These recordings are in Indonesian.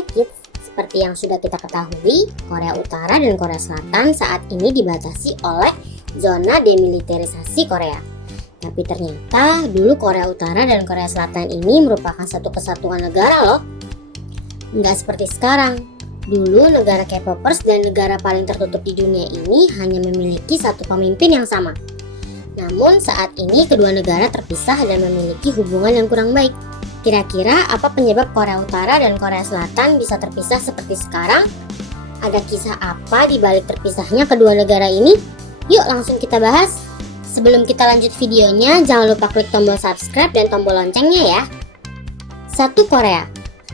Hai kids, seperti yang sudah kita ketahui, Korea Utara dan Korea Selatan saat ini dibatasi oleh zona demilitarisasi Korea. Tapi ternyata dulu Korea Utara dan Korea Selatan ini merupakan satu kesatuan negara loh. Nggak seperti sekarang. Dulu negara K-popers dan negara paling tertutup di dunia ini hanya memiliki satu pemimpin yang sama. Namun saat ini kedua negara terpisah dan memiliki hubungan yang kurang baik. Kira-kira apa penyebab Korea Utara dan Korea Selatan bisa terpisah seperti sekarang? Ada kisah apa di balik terpisahnya kedua negara ini? Yuk langsung kita bahas. Sebelum kita lanjut videonya, jangan lupa klik tombol subscribe dan tombol loncengnya ya. 1. Korea.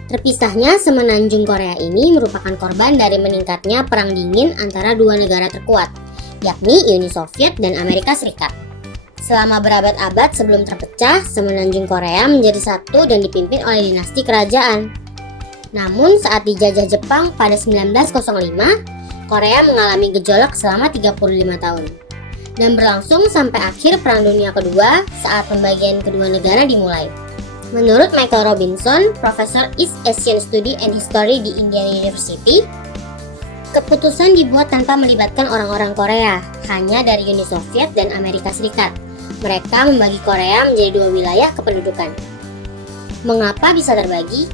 Terpisahnya semenanjung Korea ini merupakan korban dari meningkatnya perang dingin antara dua negara terkuat, yakni Uni Soviet dan Amerika Serikat. Selama berabad-abad sebelum terpecah, semenanjung Korea menjadi satu dan dipimpin oleh dinasti kerajaan. Namun saat dijajah Jepang pada 1905, Korea mengalami gejolak selama 35 tahun. Dan berlangsung sampai akhir Perang Dunia Kedua saat pembagian kedua negara dimulai. Menurut Michael Robinson, Profesor East Asian Study and History di Indiana University, keputusan dibuat tanpa melibatkan orang-orang Korea, hanya dari Uni Soviet dan Amerika Serikat. Mereka membagi Korea menjadi dua wilayah kependudukan. Mengapa bisa terbagi?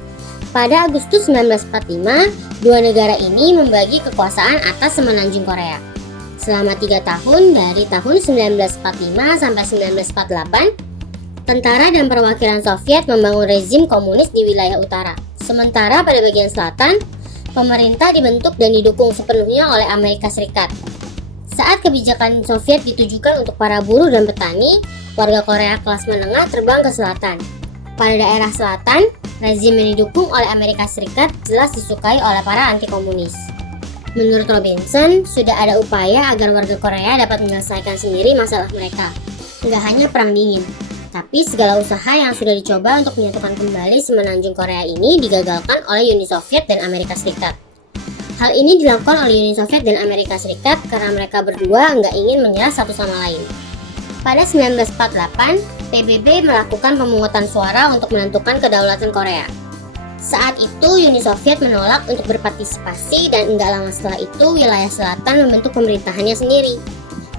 Pada Agustus 1945, dua negara ini membagi kekuasaan atas semenanjung Korea. Selama 3 tahun dari tahun 1945 sampai 1948, tentara dan perwakilan Soviet membangun rezim komunis di wilayah utara. Sementara pada bagian selatan, pemerintah dibentuk dan didukung sepenuhnya oleh Amerika Serikat. Saat kebijakan Soviet ditujukan untuk para buruh dan petani, warga Korea kelas menengah terbang ke selatan. Pada daerah selatan, rezim yang didukung oleh Amerika Serikat jelas disukai oleh para anti-komunis. Menurut Robinson, sudah ada upaya agar warga Korea dapat menyelesaikan sendiri masalah mereka. Nggak hanya perang dingin, tapi segala usaha yang sudah dicoba untuk menyatukan kembali semenanjung Korea ini digagalkan oleh Uni Soviet dan Amerika Serikat. Hal ini dilakukan oleh Uni Soviet dan Amerika Serikat karena mereka berdua nggak ingin menyerah satu sama lain. Pada 1948, PBB melakukan pemungutan suara untuk menentukan kedaulatan Korea. Saat itu Uni Soviet menolak untuk berpartisipasi dan nggak lama setelah itu wilayah selatan membentuk pemerintahannya sendiri.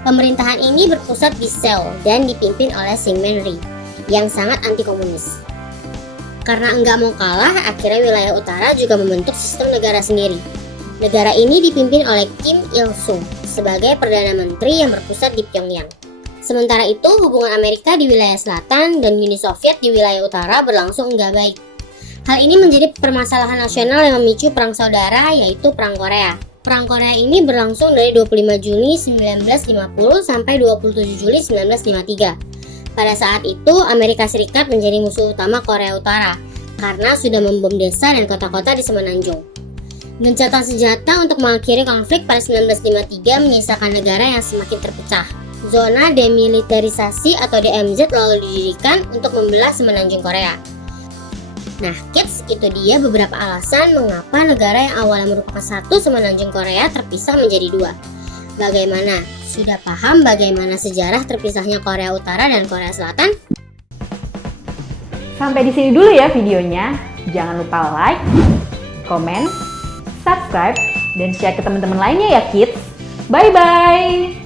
Pemerintahan ini berpusat di Seoul dan dipimpin oleh Syngman Rhee yang sangat anti-komunis. Karena nggak mau kalah, akhirnya wilayah utara juga membentuk sistem negara sendiri. Negara ini dipimpin oleh Kim Il-sung sebagai Perdana Menteri yang berpusat di Pyongyang. Sementara itu, hubungan Amerika di wilayah selatan dan Uni Soviet di wilayah utara berlangsung nggak baik. Hal ini menjadi permasalahan nasional yang memicu perang saudara, yaitu Perang Korea. Perang Korea ini berlangsung dari 25 Juni 1950 sampai 27 Juli 1953. Pada saat itu, Amerika Serikat menjadi musuh utama Korea Utara karena sudah membom desa dan kota-kota di semenanjung. Gencatan senjata untuk mengakhiri konflik pada 1953 menyisakan negara yang semakin terpecah. Zona demilitarisasi atau DMZ lalu didirikan untuk membelah semenanjung Korea. Nah kids, itu dia beberapa alasan mengapa negara yang awalnya merupakan satu semenanjung Korea terpisah menjadi dua. Bagaimana? Sudah paham bagaimana sejarah terpisahnya Korea Utara dan Korea Selatan? Sampai di sini dulu ya videonya. Jangan lupa like, komen, subscribe, dan share ke teman-teman lainnya ya kids. Bye-bye!